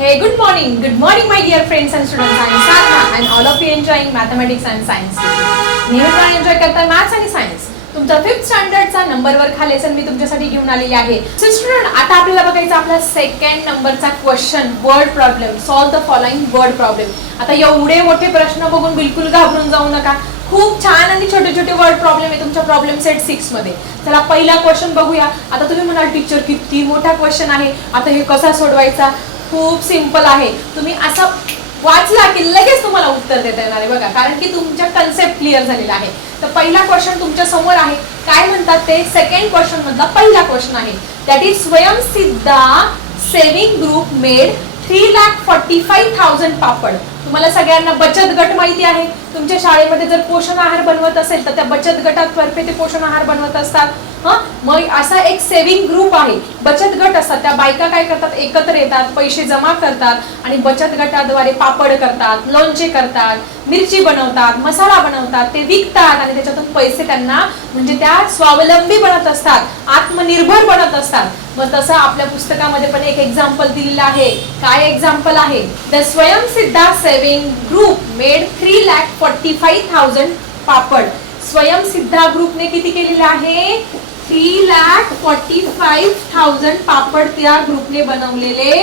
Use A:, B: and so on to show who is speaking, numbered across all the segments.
A: Hey, good morning. Good morning, my dear friends and students. I am Sadhna and all of you enjoying mathematics and science. नेहमीप्रमाणे enjoy करताय maths आणि science तुमचा fifth स्टँडर्डचा number वर हा lesson मी तुमच्यासाठी घेऊन आलेली आहे. सो स्टुडंट आता आपल्याला बघायचा आपला सेकंड नंबरचा question word problem solve the following word problem आता एवढे मोठे प्रश्न बघून बिलकुल घाबरून जाऊ नका. खूप छान आणि छोटे छोटे वर्ड प्रॉब्लेम आहे तुमच्या प्रॉब्लेम सेट सिक्समध्ये. चला पहिला क्वेश्चन बघूया. आता तुम्ही म्हणाल टीचर किती मोठा क्वेश्चन आहे. आता हे कसा सोडवायचा? खूप सिंपल आहे. तुम्ही असा वाचला की लगेच तुम्हाला उत्तर देता येणार आहे बघा कारण की तुमच्या कन्सेप्ट क्लिअर झालेला आहे. तर पहिला क्वेश्चन तुमच्यासमोर आहे. काय म्हणतात ते? सेकंड क्वेश्चन मधला पहिला क्वेश्चन आहे. That is Swayamsiddha saving group made three lakh forty five thousand papad. तुम्हाला सगळ्यांना बचत गट माहिती आहे. तुमच्या शाळेमध्ये जर पोषण आहार बनवत असेल तर त्या बचत गटातर्फे ते पोषण आहार बनवत असतात. हं? मग असा एक सेव्हिंग ग्रुप आहे. बचत गट असतात त्या बायका काय करतात? एकत्र येतात पैसे जमा करतात आणि बचत गटाद्वारे पापड करतात लोणचे करतात मिरची बनवतात मसाला बनवतात ते विकतात आणि त्याच्यातून पैसे त्यांना म्हणजे त्या स्वावलंबी बनत असतात आत्मनिर्भर बनत असतात. मग तसं आपल्या पुस्तकामध्ये पण एक एक्झाम्पल दिलेलं आहे. काय एक्झाम्पल आहे? The Swayamsiddha saving group made three lakh forty five thousand papad Swayamsiddha ग्रुपने किती केलेलं आहे? Three lakh forty five thousand papad त्या ग्रुपने बनवलेले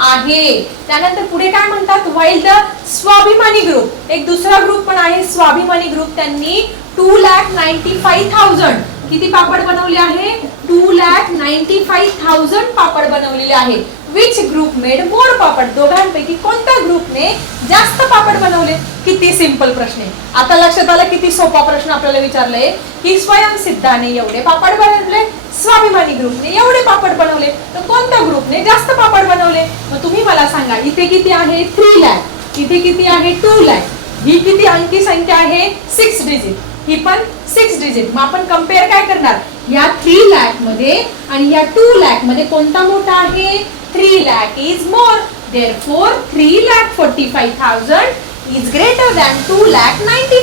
A: आहे. त्यानंतर पुढे काय म्हणतात? वाईल द स्वाभिमानी ग्रुप एक दुसरा ग्रुप पण आहे स्वाभिमानी ग्रुप त्यांनी two lakh ninety five thousand किती पापड बनवले आहे? Two lakh ninety five thousand पापड बनवलेले आहे. Which group made more papad? दोघांपैकी कोणत्या ग्रुपने जास्त पापड बनवले? किती सिंपल प्रश्न आहे. आता लक्षात आलं किती सोपा प्रश्न आपल्याला विचारलाय की स्वयंसिद्धाने एवढे पापड बनवले स्वाभिमानी ग्रुपने एवढे पापड बनवले. तर कोणत्या ग्रुपने जास्त पापड बनवले? मग तुम्ही मला सांगा इथे किती आहे? थ्री लॅक इथे किती आहे? टू लॅक ही किती अंकी संख्या आहे? सिक्स डिजिट ही पण सिक्स डिजिट मग आपण कंपेअर काय करणार? या थ्री लॅकमध्ये आणि या टू लॅकमध्ये कोणता मोठा आहे? Three lakh is more therefore three lakh forty five thousand is greater than two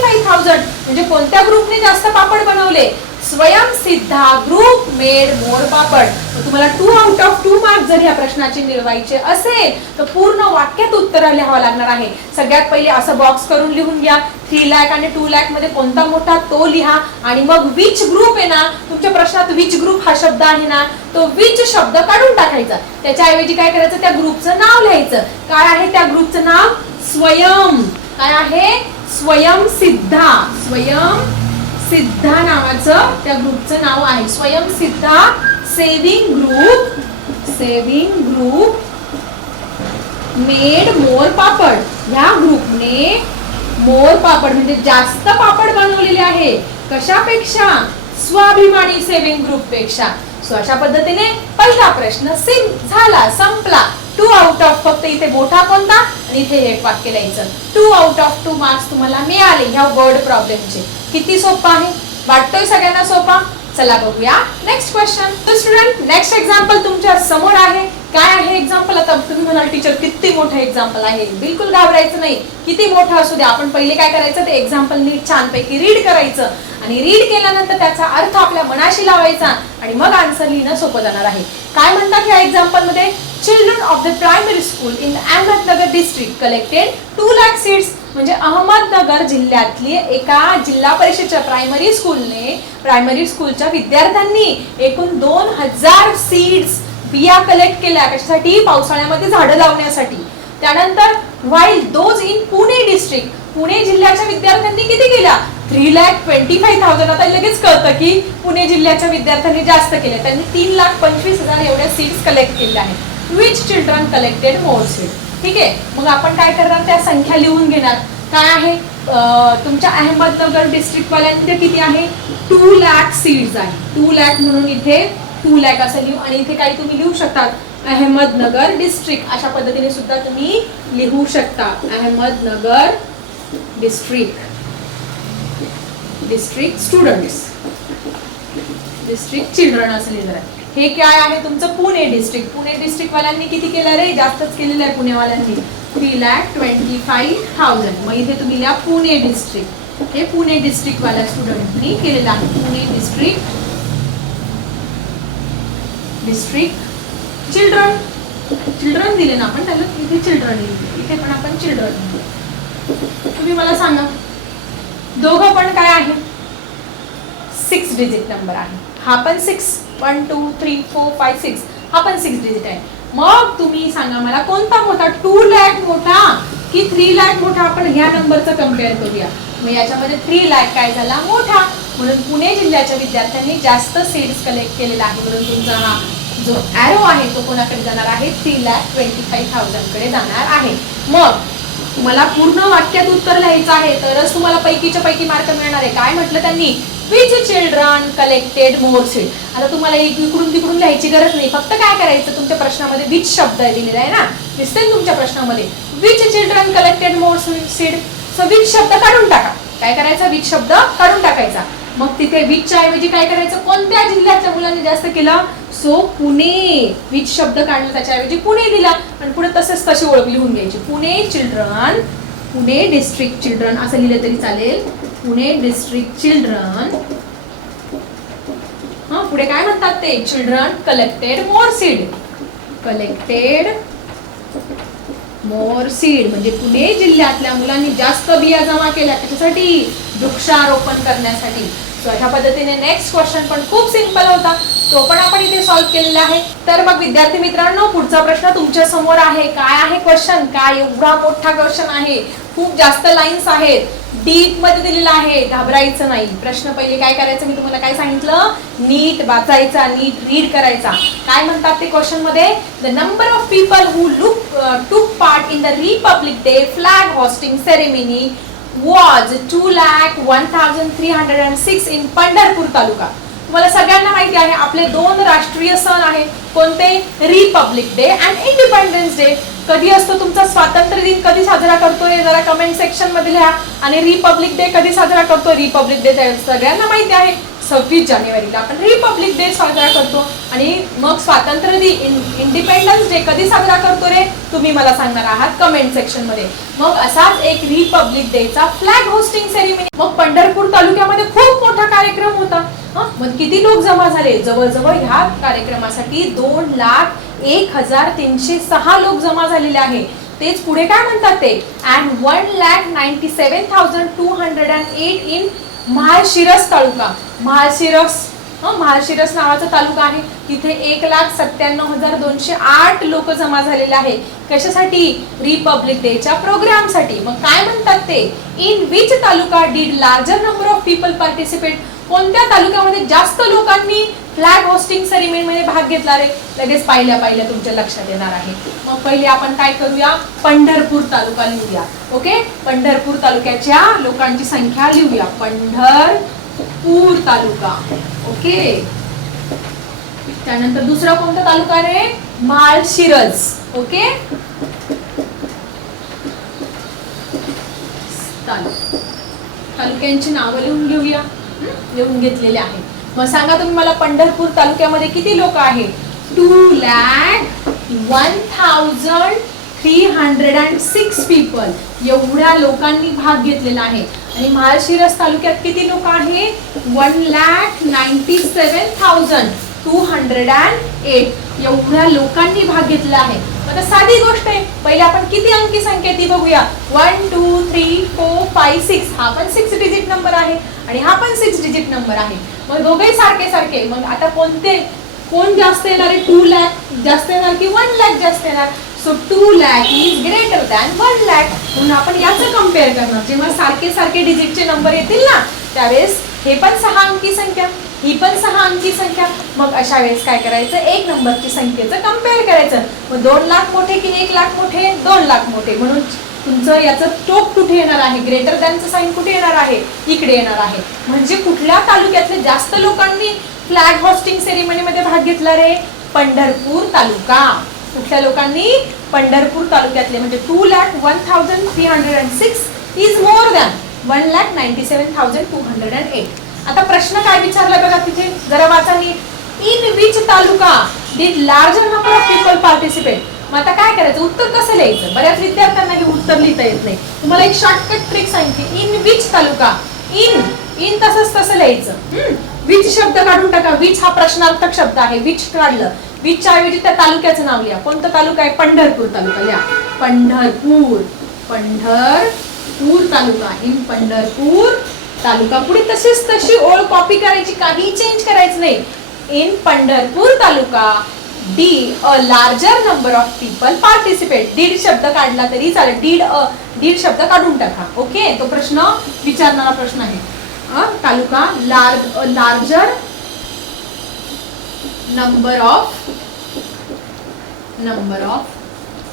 A: five thousand म्हणजे कोणत्या ग्रुपने जास्त पापड बनवले? Swayamsiddha group made more papad. तुम्हाला two out of two mark जर या प्रश्नाचे मिळवायचे असेल तर पूर्ण वाक्यात उत्तर लिहावं लागणार आहे. सगळ्यात पहिले असं बॉक्स करून लिहून घ्या. थ्री लॅक आणि टू लॅकमध्ये कोणता मोठा तो लिहा. आणि मग विच ग्रुप आहे ना तुमच्या प्रश्नात विच ग्रुप हा शब्द आहे ना तो विच शब्द काढून टाकायचा. त्याच्याऐवजी काय करायचं? त्या ग्रुपचं नाव लिहायचं. काय आहे त्या ग्रुपचं नाव? स्वयं. काय आहे? स्वयंसिद्धा स्वयं सिद्धा नावाचं त्या ग्रुपचं नाव आहे. Swayamsiddha saving group saving group made more papad. ह्या ग्रुपने मोर पापड म्हणजे जास्त पापड बनवलेले आहे. कशापेक्षा? स्वाभिमानी सेव्हिंग ग्रुपपेक्षा सो अशा पद्धतीने पहिला प्रश्न सिम झाला संपला. टू आउट ऑफ फक्त इथे मोठा कोणता? आणि इथे एक वाक्य लिहायचं. Two out of two marks तुम्हाला मिळाले ह्या वर्ड प्रॉब्लेमचे. किती सोपा आहे? वाटतोय सगळ्यांना सोपा? चला बघूया. नेक्स्ट क्वेश्चन तर स्टुडंट नेक्स्ट एक्झाम्पल तुमच्यासमोर आहे. काय आहे एक्झाम्पल आता तुम्ही म्हणाल टीचर किती मोठं एक्झाम्पल आहे? बिलकुल घाबरायचं नाही. किती मोठं असू दे. आपण पहिले काय करायचं? ते एक्झाम्पल नीट छानपैकी रीड करायचं. आणि रीड केल्यानंतर त्याचा अर्थ आपल्या मनाशी लावायचा. आणि मग आन्सर लिहिणं सोपं जाणार आहे. काय म्हणतात या एक्झाम्पलमध्ये? Children of the primary school in Ahmednagar district collected two lakh seeds म्हणजे अहमदनगर जिल्ह्यातली एका जिल्हा परिषदच्या प्रायमरी स्कूलने प्रायमरी स्कूलच्या विद्यार्थ्यांनी एकूण दोन हजार सीड्स बिया कलेक्ट केल्या. कशासाठी? पावसाळ्यामध्ये झाडं लावण्यासाठी. त्यानंतर while those in Pune district Pune जिल्ह्याच्या विद्यार्थ्यांनी किती केल्या? Three lakh twenty five thousand आता लगेच कळतं की पुणे जिल्ह्याच्या विद्यार्थ्यांनी जास्त केले. त्यांनी तीन लाख पंचवीस हजार एवढ्या सीड्स कलेक्ट केल्या आहेत. Which children collected more seed ठीक आहे? मग आपण काय करणार? त्या संख्या लिहून घेणार. काय आहे? तुमच्या अहमदनगर डिस्ट्रिक्ट वाल्यांमध्ये किती आहे? टू लॅक सीड्स आहे. टू लॅक म्हणून इथे टू लॅक असं लिहू आणि इथे काही तुम्ही लिहू शकतात. अहमदनगर डिस्ट्रिक्ट. अशा पद्धतीने सुद्धा तुम्ही लिहू शकता. Ahmednagar district. District students. District children असं लिहिलं आहे. हे काय आहे तुमचं पुणे डिस्ट्रिक्ट पुणे डिस्ट्रिक्ट वाल्यांनी किती केलं रे? जास्तच केलेलं आहे पुणेवाल्यांनी. Three lakh twenty five thousand मग इथे तुम्ही लिहा पुणे डिस्ट्रिक्ट हे पुणे डिस्ट्रिक्टवाल्या स्टुडंटनी केलेलं आहे. Pune district district children children दिले ना आपण त्याला? इथे चिल्ड्रन लिहिले. इथे पण आपण चिल्ड्रन तुम्ही मला सांगा दोघं पण काय आहे? सिक्स डिजिट नंबर आहे. हा पण six one two three four five six हा पण सिक्स डिजिट आहे. मग तुम्ही सांगा मला कोणता मोठा? टू लॅक मोठा की थ्री लॅक मोठा? आपण ह्या नंबरचा कंपेअर करूया. मग याच्यामध्ये थ्री लॅक काय झाला? मोठा. म्हणून पुणे जिल्ह्याच्या विद्यार्थ्यांनी जास्त सीड्स कलेक्ट केलेला आहे. म्हणून तुमचा हा जो ॲरो आहे तो कोणाकडे जाणार आहे? थ्री लॅक ट्वेंटी फाईव्ह थाउजंडकडे जाणार आहे. मग मला पूर्ण वाक्यात उत्तर लिहायचं आहे. तरच तुम्हाला पैकीच्या पैकी मार्क मिळणार आहे. काय म्हटलं त्यांनी? Which children collected more seed आता तुम्हाला एक इकडून तिकडून लिहायची गरज नाही. फक्त काय करायचं? तुमच्या प्रश्नामध्ये विच शब्द दिलेला आहे ना? दिसते ना तुमच्या प्रश्नामध्ये? Which children collected more seed so which शब्द काढून टाका. काय करायचा? विच शब्द काढून टाकायचा. मग तिथे विचच्या ऐवजी काय करायचं? कोणत्या जिल्ह्यातल्या मुलांनी जास्त केलं? सो पुणे. विच शब्द काढला? त्याच्याऐवजी पुणे दिला. आणि पुढे तसेच तशी ओळख लिहून घ्यायची. Pune children Pune district children असं लिहिलं तरी चालेल. पुणे डिस्ट्रिक्ट चिल्ड्रन हा पुढे काय म्हणतात ते? Children collected more seed collected more seed म्हणजे पुणे जिल्ह्यातल्या मुलांनी जास्त बिया जमा केल्या त्याच्यासाठी वृक्षारोपण करण्यासाठी. सो अशा पद्धतीने नेक्स्ट क्वेश्चन पण खूप सिंपल होता. तो पण आपण इथे सॉल्व्ह केलेला आहे. तर मग विद्यार्थी मित्रांनो पुढचा प्रश्न तुमच्यासमोर आहे. काय आहे क्वेश्चन काय एवढा मोठा क्वेश्चन आहे? खूप जास्त लाईन्स आहेत. डीपमध्ये दिलेला आहे. घाबरायचं नाही. प्रश्न पहिले काय करायचं? मी तुम्हाला काय सांगितलं? नीट वाचायचा नीट रीड करायचा. काय म्हणतात ते क्वेश्चनमध्ये? The number of people who look took part in the Republic Day flag hosting ceremony was two lakh one thousand three hundred and six in Pandharpur taluka. तुम्हाला सगळ्यांना माहिती आहे आपले दोन राष्ट्रीय सण आहे. कोणते? Republic Day and Independence Day कधी असतो तुमचा स्वातंत्र्य दिन? कधी साजरा करतोय? जरा कमेंट सेक्शनमध्ये लिहा. आणि रिपब्लिक डे कधी साजरा करतोय? रिपब्लिक डे सगळ्यांना माहिती आहे. सव्वीस जानेवारीला आपण रिपब्लिक डे साजरा करतो. आणि मग स्वातंत्र्य दिन इंडिपेंडन्स डे कधी साजरा करतो रे? तुम्ही मला सांगणार आहात कमेंट सेक्शनमध्ये. मग असाच एक रिपब्लिक डेचा फ्लॅग होस्टिंग सेरेमनी मग पंढरपूर तालुक्यामध्ये खूप मोठा कार्यक्रम होता. मग किती लोक जमा झाले? जवळजवळ ह्या कार्यक्रमासाठी दोन लाख एक हजार तीनशे सहा लोक जमा झालेले आहे. तेच पुढे काय म्हणतात ते? And one lakh ninety seven thousand two hundred and eight in Mahashiras taluka. Mahashiras हं, महाशिरस नावाचा तालुका आहे. तिथे एक लाख सत्त्याण्णव हजार दोनशे आठ लोक जमा झालेले आहे. कशासाठी? रिपब्लिक डेच्या प्रोग्रामसाठी मग काय म्हणतात ते? In which taluka did larger number of people participate कोणत्या तालुक्यामध्ये जास्त लोकांनी फ्लॅग होस्टिंग सेरेमनी मध्ये भाग घेतला रे? लगेच पाहिल्या पाहिल्या तुमच्या लक्षात येणार आहे. मग पहिले आपण काय करूया? पंढरपूर तालुका लिहूया. ओके? पंढरपूर तालुक्याच्या लोकांची संख्या लिहूया. पंढरपूर तालुका. ओके? त्यानंतर दुसरा कोणता तालुका रे? माळशिरज ओके? तालुका तालुक्यांची नावं लिहून घेऊया. लिहून घेतलेले आहे मग सांगा तुम्ही मला पंढरपूर तालुक्यामध्ये किती लोक आहेत? Two lakh one thousand three hundred and six people एवढ्या लोकांनी भाग घेतलेला आहे. आणि महाशिरस तालुक्यात किती लोक आहे one lakh ninety seven thousand two hundred and eight एवढ्या लोकांनी भाग घेतला आहे. आता साधी गोष्ट आहे. पहिले आपण किती अंकी संख्या ती बघूया. One two three four five six हा पण सिक्स डिजिट नंबर आहे आणि हा पण सिक्स डिजिट नंबर आहे. मग दोघे सारखे सारखे. मग आता कोणते कोण जास्त येणार आहे? टू लॅक जास्त येणार की वन लॅक जास्त येणार? So two lakh is greater than one lakh म्हणून आपण याचं कंपेअर करणार. जेव्हा सारखे सारखे डिजिटचे नंबर येतील ना त्यावेळेस हे पण सहा अंकी संख्या. ही पण सहा अंकी संख्या. मग अशा वेळेस काय करायचं? एक नंबरची संख्येचं कंपेअर करायचं. मग दोन लाख मोठे की एक लाख मोठे? दोन लाख मोठे. म्हणून तुमचं याचं टोक कुठे येणार आहे? ग्रेटर दॅनचं साईन कुठे येणार आहे? इकडे येणार आहे. म्हणजे कुठल्या तालुक्यातले जास्त लोकांनी फ्लॅग होस्टिंग सेरेमनीमध्ये भाग घेतला रे? पंढरपूर तालुका. कुठल्या लोकांनी? पंढरपूर तालुक्यातले. म्हणजे two lakh one thousand three hundred and six is more than one lakh ninety seven thousand two hundred and eight आता प्रश्न काय विचारला बघा तिथे? जरा वाचा नीट. In which taluka did larger number of people participate मग आता काय करायचं? उत्तर कसं लिहायचं? बऱ्याच विद्यार्थ्यांना हे उत्तर लिहिता येत नाही. तुम्हाला एक शॉर्टकट ट्रिक सांगते. In which taluka? In in तसंच तसं लिहायचं. विच शब्द काढून टाका. विच हा प्रश्नार्थक शब्द आहे. विच काढलं. बीचच्या ऐवजी त्या तालुक्याचं नाव लिहा. कोणता तालुका आहे? पंढरपूर तालुका लिहा. पंढरपूर. पंढरपूर तालुका इन पंढरपूर तालुका पुढे तशीच तशी ओळ कॉपी करायची काही चेंज करायचं नाही. In Pandharpur taluka did a larger number of people participate did शब्द काढला तरी चालेल. दीड अ दीड शब्द काढून टाका. ओके तो प्रश्न विचारणारा प्रश्न आहे. Taluka large larger number of number of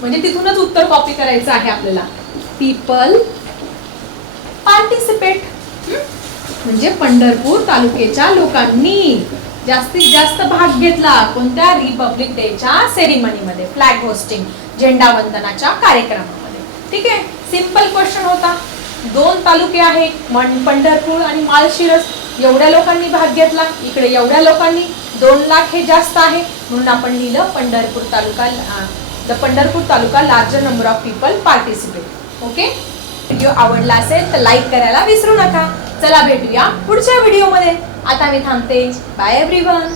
A: म्हणजे तिथूनच उत्तर कॉपी करायचं आहे आपल्याला. पीपल पार्टिसिपेट म्हणजे पंढरपूर तालुक्याच्या लोकांनी जास्तीत जास्त भाग घेतला कोणत्या रिपब्लिक डेच्या सेरिमनीमध्ये फ्लॅग होस्टिंग झेंडा वंदनाच्या कार्यक्रमामध्ये. ठीक आहे? सिंपल क्वेश्चन होता. दोन तालुके आहेत मन पंढरपूर आणि माळशिरस. एवढ्या लोकांनी भाग घेतला. इकडे एवढ्या लोकांनी दोन लाख हे जास्त आहे. म्हणून आपण लिहिलं Pandharpur taluka the Pandharpur taluka larger number of people participate okay video आवडला असेल तर लाईक करायला विसरू नका. चला भेटूया पुढच्या व्हिडिओमध्ये आता मी थांबते बाय एव्हरीवन